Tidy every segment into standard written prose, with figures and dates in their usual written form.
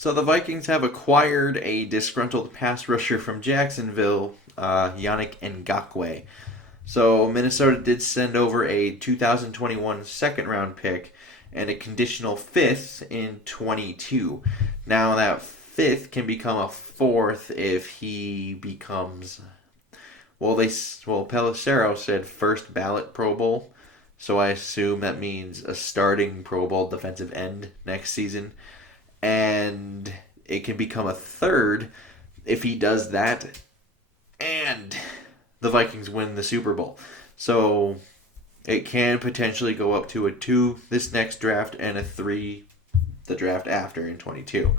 So the Vikings have acquired a disgruntled pass rusher from Jacksonville, Yannick Ngakoue. So Minnesota did send over a 2021 second round pick and a conditional fifth in 22. Now that fifth can become a fourth if he becomes Pelissero said first ballot Pro Bowl, so I assume that means a starting Pro Bowl defensive end next season, and it can become a third if he does that, and the Vikings win the Super Bowl. So it can potentially go up to a 2 this next draft and a 3 the draft after in 22.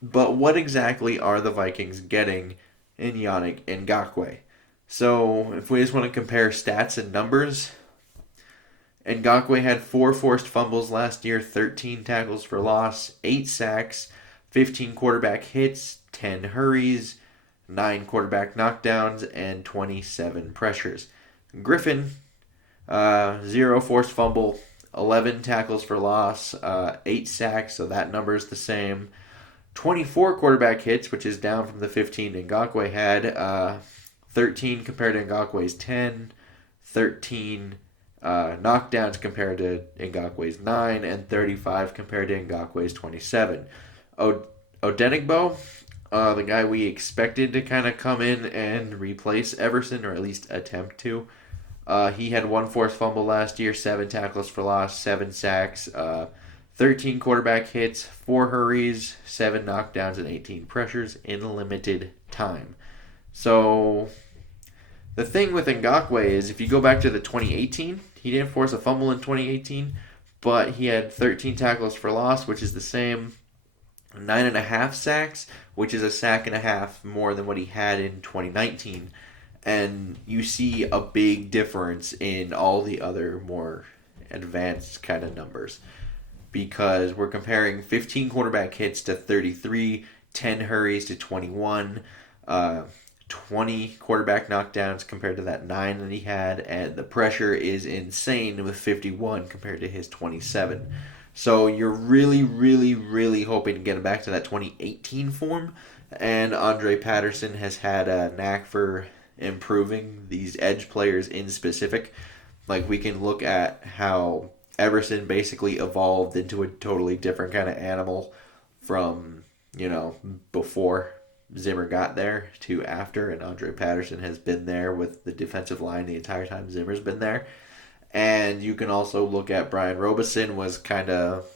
But what exactly are the Vikings getting in Yannick Ngakoue? So if we just want to compare stats and numbers, Ngakoue had 4 forced fumbles last year, 13 tackles for loss, 8 sacks, 15 quarterback hits, 10 hurries, 9 quarterback knockdowns, and 27 pressures. Griffen, 0 forced fumble, 11 tackles for loss, 8 sacks, so that number is the same. 24 quarterback hits, which is down from the 15 Ngakoue had. 13 compared to Ngakoue's 10. 13 knockdowns compared to Ngakoue's 9. And 35 compared to Ngakoue's 27. Odenigbo, the guy we expected to kind of come in and replace Everson, or at least attempt to. He had 1 forced fumble last year, 7 tackles for loss, 7 sacks, 13 quarterback hits, 4 hurries, 7 knockdowns, and 18 pressures in limited time. So the thing with Ngakoue is if you go back to the 2018, he didn't force a fumble in 2018, but he had 13 tackles for loss, which is the same, 9.5 sacks, which is a sack and a half more than what he had in 2019. And you see a big difference in all the other more advanced kind of numbers, because we're comparing 15 quarterback hits to 33, 10 hurries to 21, 20 quarterback knockdowns compared to that 9 that he had, and the pressure is insane with 51 compared to his 27. So you're really, really, really hoping to get him back to that 2018 form, and Andre Patterson has had a knack for improving these edge players in specific. Like, we can look at how Everson basically evolved into a totally different kind of animal from, before Zimmer got there to after, and Andre Patterson has been there with the defensive line the entire time Zimmer's been there. And you can also look at Brian Robeson was kind of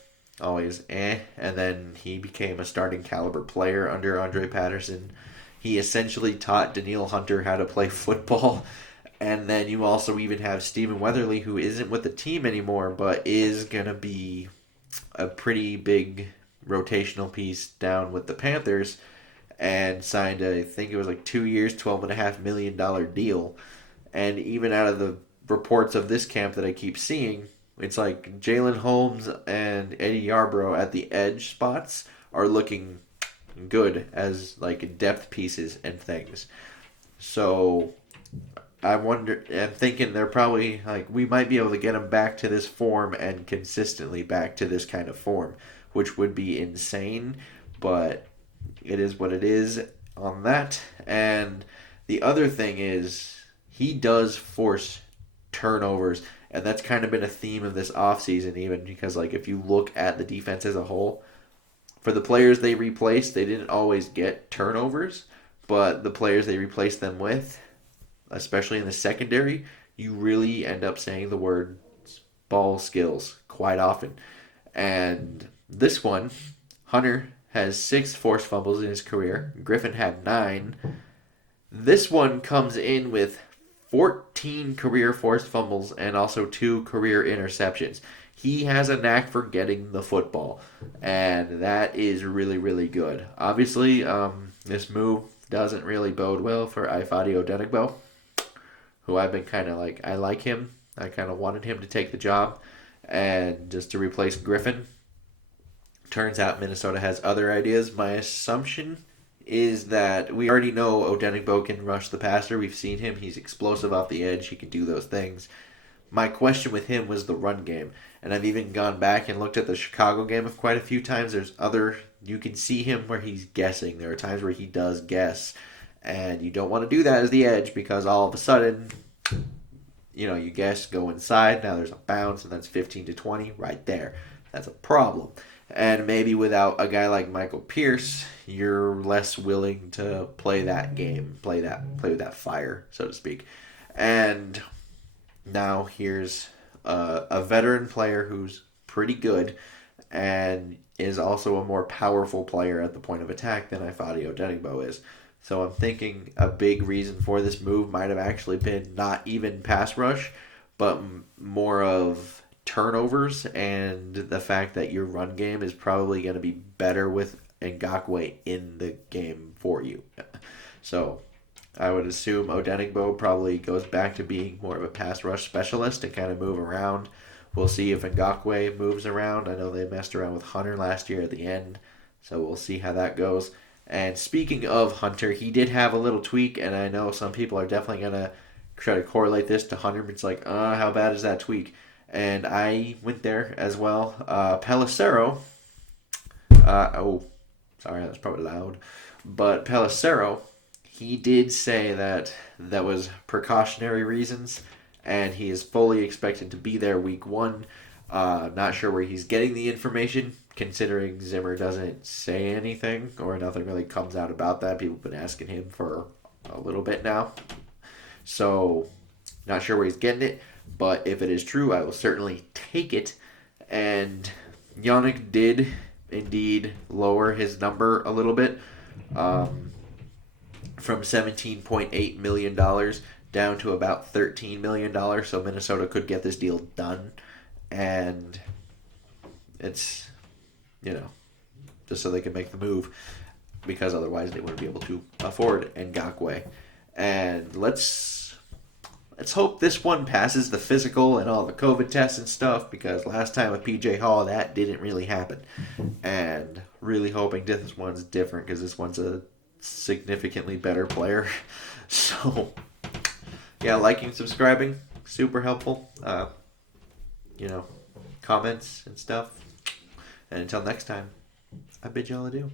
always and then he became a starting caliber player under Andre Patterson. He essentially taught Danielle Hunter how to play football. And then you also even have Stephen Weatherly, who isn't with the team anymore, but is going to be a pretty big rotational piece down with the Panthers, and signed I think it was like 2 years, $12.5 million deal. And even out of the reports of this camp that I keep seeing, it's like Jalen Holmes and Eddie Yarbrough at the edge spots are looking good as like depth pieces and things. So I'm thinking they're probably like, we might be able to get them back to this form and consistently back to this kind of form, which would be insane, but it is what it is on that. And the other thing is, he does force turnovers, and that's kind of been a theme of this offseason, even because, like, if you look at the defense as a whole, for the players they replaced, they didn't always get turnovers, but the players they replaced them with, especially in the secondary, you really end up saying the word ball skills quite often. And this one, Hunter has 6 forced fumbles in his career. Griffen had 9. This one comes in with 14 career forced fumbles and also 2 career interceptions. He has a knack for getting the football, and that is really, really good. Obviously, this move doesn't really bode well for Ifeadi Odenigbo, who I've been kind of like, I like him. I kind of wanted him to take the job and just to replace Griffen. Turns out Minnesota has other ideas. My assumption is that we already know Odenigbo can rush the passer. We've seen him. He's explosive off the edge. He can do those things. My question with him was the run game. And I've even gone back and looked at the Chicago game quite a few times. There's other, you can see him where he's guessing. There are times where he does guess. And you don't want to do that as the edge because all of a sudden, you guess, go inside. Now there's a bounce, and that's 15 to 20 right there. That's a problem. And maybe without a guy like Michael Pierce, you're less willing to play that game, play with that fire, so to speak. And now here's a veteran player who's pretty good and is also a more powerful player at the point of attack than Ifeadi Odenigbo is. So I'm thinking a big reason for this move might have actually been not even pass rush, but more of turnovers and the fact that your run game is probably going to be better with Ngakoue in the game for you. So I would assume Odenigbo probably goes back to being more of a pass rush specialist and kind of move around. We'll see if Ngakoue moves around. I know they messed around with Hunter last year at the end, so we'll see how that goes. And speaking of Hunter, he did have a little tweak, and I know some people are definitely going to try to correlate this to Hunter. It's like, how bad is that tweak? And I went there as well. Pelissero, sorry, that's probably loud. But Pelissero, he did say that was precautionary reasons, and he is fully expected to be there week 1. Not sure where he's getting the information, considering Zimmer doesn't say anything or nothing really comes out about that. People have been asking him for a little bit now. So, not sure where he's getting it, but if it is true, I will certainly take it. And Yannick did indeed lower his number a little bit from $17.8 million down to about $13 million, so Minnesota could get this deal done. And it's, just so they can make the move, because otherwise they wouldn't be able to afford Ngakoue. And let's hope this one passes the physical and all the COVID tests and stuff, because last time with PJ Hall, that didn't really happen. And really hoping this one's different, because this one's a significantly better player. So, yeah, liking, subscribing, super helpful. Comments and stuff. And until next time, I bid y'all adieu.